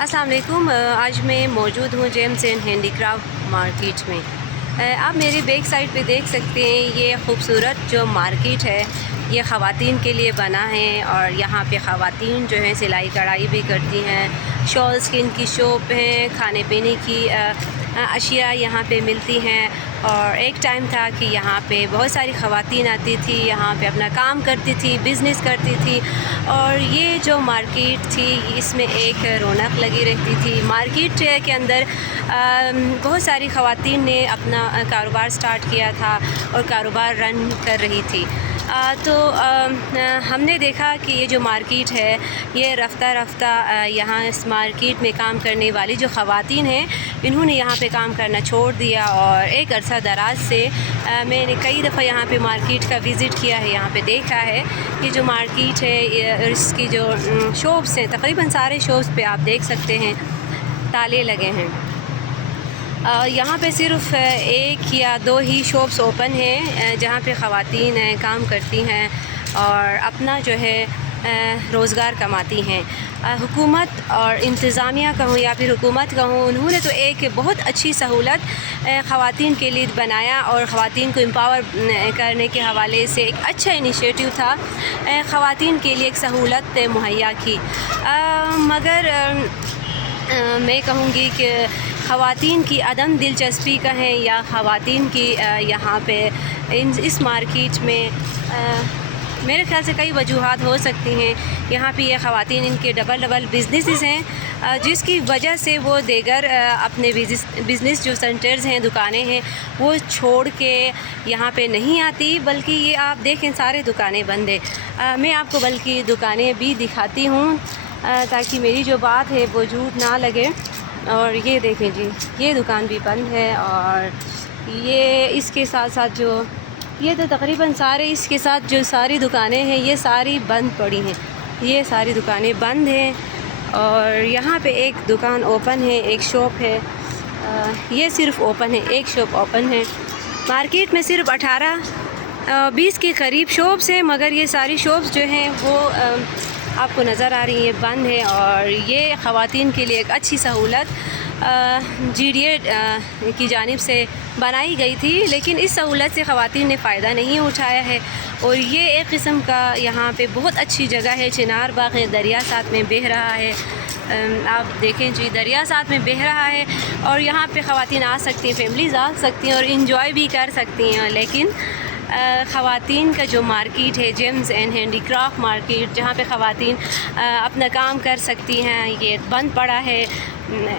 अस्सलाम वालेकुम। आज मैं मौजूद हूँ James and handy craft market में। आप मेरी बैक साइड पे देख सकते हैं, ये खूबसूरत जो मार्केट है ये ख़वातीन के लिए बना है और यहाँ पे ख़वातीन जो है सिलाई कढ़ाई भी करती हैं। शॉल स्किन की शॉप हैं, खाने पीने की अशिया यहाँ पे मिलती हैं। और एक टाइम था कि यहाँ पे बहुत सारी ख़वातीन आती थी, यहाँ पे अपना काम करती थी, बिज़नेस करती थी। और ये जो मार्केट थी इसमें एक रौनक लगी रहती थी। मार्केट के अंदर बहुत सारी ख़वातीन ने अपना कारोबार स्टार्ट किया था और कारोबार रन कर रही थी। तो हमने देखा कि ये जो मार्केट है ये रफ्ता रफ्ता यहाँ इस मार्केट में काम करने वाली जो ख़वातीन हैं इन्होंने यहाँ पे काम करना छोड़ दिया। और एक अरसा दराज से मैंने कई दफ़ा यहाँ पे मार्केट का विज़िट किया है, यहाँ पे देखा है कि जो मार्केट है इसकी जो शॉप्स हैं तकरीबन सारे शॉप्स पे आप देख सकते हैं ताले लगे हैं। यहाँ पे सिर्फ़ एक या दो ही शॉप्स ओपन हैं जहाँ पे ख़वातीन काम करती हैं और अपना जो है रोज़गार कमाती हैं। हुकूमत और इंतज़ामिया कहूँ या फिर हुकूमत कहूँ, उन्होंने तो एक बहुत अच्छी सहूलत ख़वातीन के लिए बनाया और ख़वातीन को एम्पावर करने के हवाले से एक अच्छा इनिशिएटिव था। ख़वातीन के लिए एक सहूलत मुहैया की। मगर मैं कहूँगी कि ख़वातीन की अदम दिलचस्पी कहें या ख़वातीन की यहाँ पे इस मार्केट में मेरे ख़्याल से कई वजूहात हो सकती हैं। यहाँ पे ये ख़वातीन इनके डबल बिज़नेसेस हैं जिसकी वजह से वो देगर अपने बिज़नेस जो सेंटर्स हैं, दुकानें हैं, वो छोड़ के यहाँ पे नहीं आती, बल्कि ये आप देखें सारे दुकानें बंद हैं। मैं आपको बल्कि दुकानें भी दिखाती हूँ ताकि मेरी जो बात है वो झूठ ना लगे। और ये देखें जी, ये दुकान भी बंद है और ये इसके साथ साथ जो ये तो तकरीबन सारे इसके साथ जो सारी दुकानें हैं ये सारी बंद पड़ी हैं, ये सारी दुकानें बंद हैं। और यहाँ पे एक दुकान ओपन है, एक शॉप है, ये सिर्फ़ ओपन है, एक शॉप ओपन है। मार्केट में सिर्फ 18-20 के करीब शॉप्स हैं, मगर ये सारी शॉप्स जो हैं वो आपको नज़र आ रही है बंद है। और ये ख़वातीन के लिए एक अच्छी सहूलत GDA की जानिब से बनाई गई थी, लेकिन इस सहूलत से ख़वातीन ने फ़ायदा नहीं उठाया है। और ये एक किस्म का यहाँ पे बहुत अच्छी जगह है, चिनार बाग है, दरिया साथ में बह रहा है। आप देखें जी, दरिया साथ में बह रहा है और यहाँ पे ख़वातीन आ सकती हैं, फैमिलीज़ आ सकती हैं और इंजॉय भी कर सकती हैं। लेकिन ख़वातीन का जो मार्केट है James and handy craft market, जहाँ पे ख़वातीन अपना काम कर सकती हैं, ये बंद पड़ा है।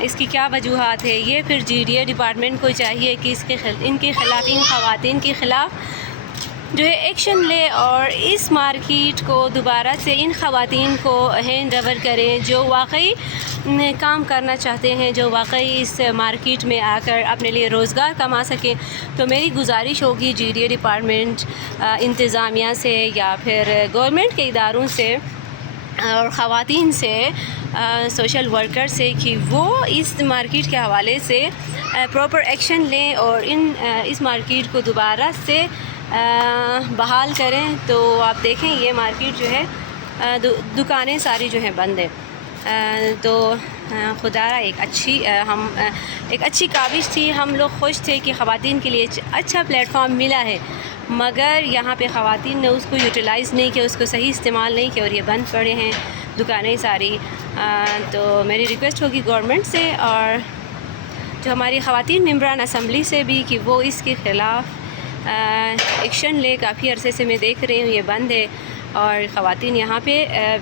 इसकी क्या वजूहात है? ये फिर GDA डिपार्टमेंट को चाहिए कि इनके ख़िलाफ़, इन ख़वातीन के ख़िलाफ़ जो है एक्शन ले और इस मार्केट को दोबारा से इन ख़वातीन को हैंड ओवर करें जो वाकई काम करना चाहते हैं, जो वाकई इस मार्केट में आकर अपने लिए रोज़गार कमा सकें। तो मेरी गुजारिश होगी GDA डिपार्टमेंट, इंतज़ामिया से या फिर गवर्नमेंट के इदारों से और ख़वातीन से, सोशल वर्कर से, कि वो इस मार्केट के हवाले से प्रॉपर एक्शन लें और इस मार्केट को दोबारा से बहाल करें। तो आप देखें ये मार्केट जो है दुकानें सारी जो हैं बंद है। तो खुदारा एक अच्छी काविश थी। हम लोग खुश थे कि ख़वातीन के लिए अच्छा प्लेटफॉर्म मिला है, मगर यहाँ पे ख़वातीन ने उसको यूटिलाइज़ नहीं किया, उसको सही इस्तेमाल नहीं किया और ये बंद पड़े हैं दुकानें सारी। तो मेरी रिक्वेस्ट होगी गवर्नमेंट से और जो हमारी ख़वातीन मेंबरान असम्बली से भी कि वो इसके ख़िलाफ़ एक्शन ले। काफ़ी अरसे से मैं देख रही हूँ ये बंद है और ख़वातीन यहाँ पे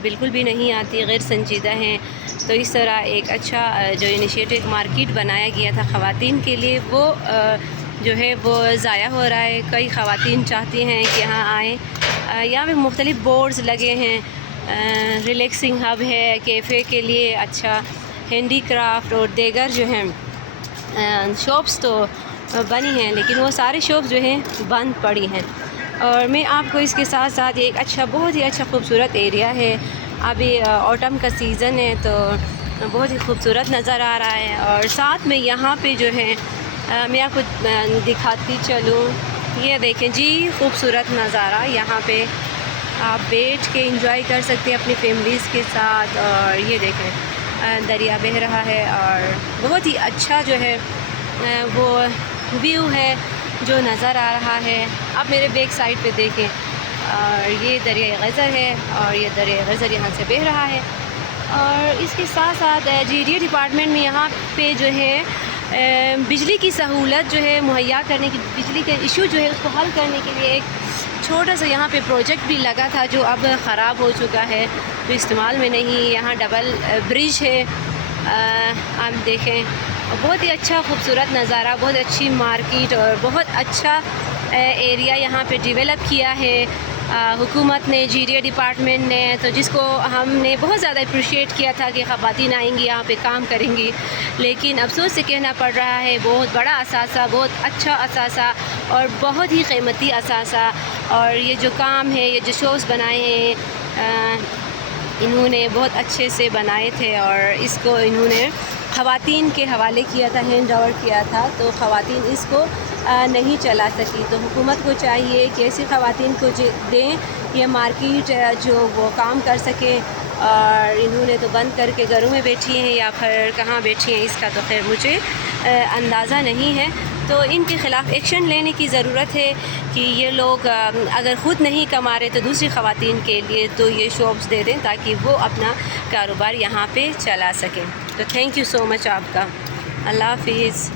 बिल्कुल भी नहीं आती, गैर संजीदा हैं। तो इस तरह एक अच्छा जो इनिशिएटिव मार्केट बनाया गया था ख़वातीन के लिए, वो जो है वो ज़ाया हो रहा है। कई ख़वातीन चाहती हैं कि यहाँ आएँ। यहाँ पे मुख्तलिफ़ बोर्ड्स लगे हैं, रिलैक्सिंग हब है, कैफ़े के लिए अच्छा, हैंडी क्राफ्ट और देगर जो हैं शॉप्स तो बनी हैं, लेकिन वो सारे शॉप्स जो हैं बंद पड़ी हैं। और मैं आपको इसके साथ साथ एक अच्छा, बहुत ही अच्छा खूबसूरत एरिया है, अभी ऑटम का सीज़न है तो बहुत ही खूबसूरत नज़र आ रहा है। और साथ में यहाँ पे जो है मैं आपको दिखाती चलूँ, ये देखें जी, खूबसूरत नज़ारा। यहाँ पे आप बैठ के एंजॉय कर सकते हैं अपनी फैमिलीज़ के साथ। और ये देखें دریا بہہ رہا ہے اور بہت ہی اچھا جو ہے وہ ویو ہے جو نظر آ رہا ہے. آپ میرے بیک سائڈ پہ دیکھیں اور یہ دریائے غزر ہے اور یہ دریائے غزر یہاں سے بہہ رہا ہے. اور اس کے ساتھ ساتھ جی ڈی ڈپارٹمنٹ میں یہاں پہ جو ہے بجلی کی سہولت جو ہے مہیا کرنے کی، بجلی کے ایشو جو ہے اس کو حل کرنے کے لیے ایک چھوٹا سا یہاں پہ پروجیکٹ بھی لگا تھا جو اب خراب ہو چکا ہے، تو استعمال میں نہیں. یہاں ڈبل برج ہے، آپ دیکھیں بہت ہی اچھا خوبصورت نظارہ، بہت اچھی مارکیٹ اور بہت اچھا ایریا یہاں پہ ڈیولپ کیا ہے حکومت نے، جی ڈی ڈپارٹمنٹ نے، تو جس کو ہم نے بہت زیادہ اپریشیٹ کیا تھا کہ خواتین آئیں گی یہاں پہ کام کریں گی. لیکن افسوس سے کہنا پڑ رہا ہے بہت بڑا اثاثہ، بہت اچھا اثاثہ اور بہت ہی قیمتی اثاثہ. اور یہ جو کام ہے، یہ جو شوز بنائے ہیں انہوں نے بہت اچھے سے بنائے تھے اور اس کو انہوں نے خواتین کے حوالے کیا تھا، ہینڈ اوور کیا تھا، تو خواتین اس کو نہیں چلا سکی. تو حکومت کو چاہیے کہ ایسی خواتین کو دیں یہ مارکیٹ جو وہ کام کر سکے. اور انہوں نے تو بند کر کے گھروں میں بیٹھی ہیں یا پھر کہاں بیٹھی ہیں اس کا تو خیر مجھے اندازہ نہیں ہے. تو ان کے خلاف ایکشن لینے کی ضرورت ہے کہ یہ لوگ اگر خود نہیں کما رہے تو دوسری خواتین کے لیے تو یہ شاپس دے دیں تاکہ وہ اپنا کاروبار یہاں پہ چلا سکیں. تو تھینک یو سو مچ آپ کا. اللہ حافظ.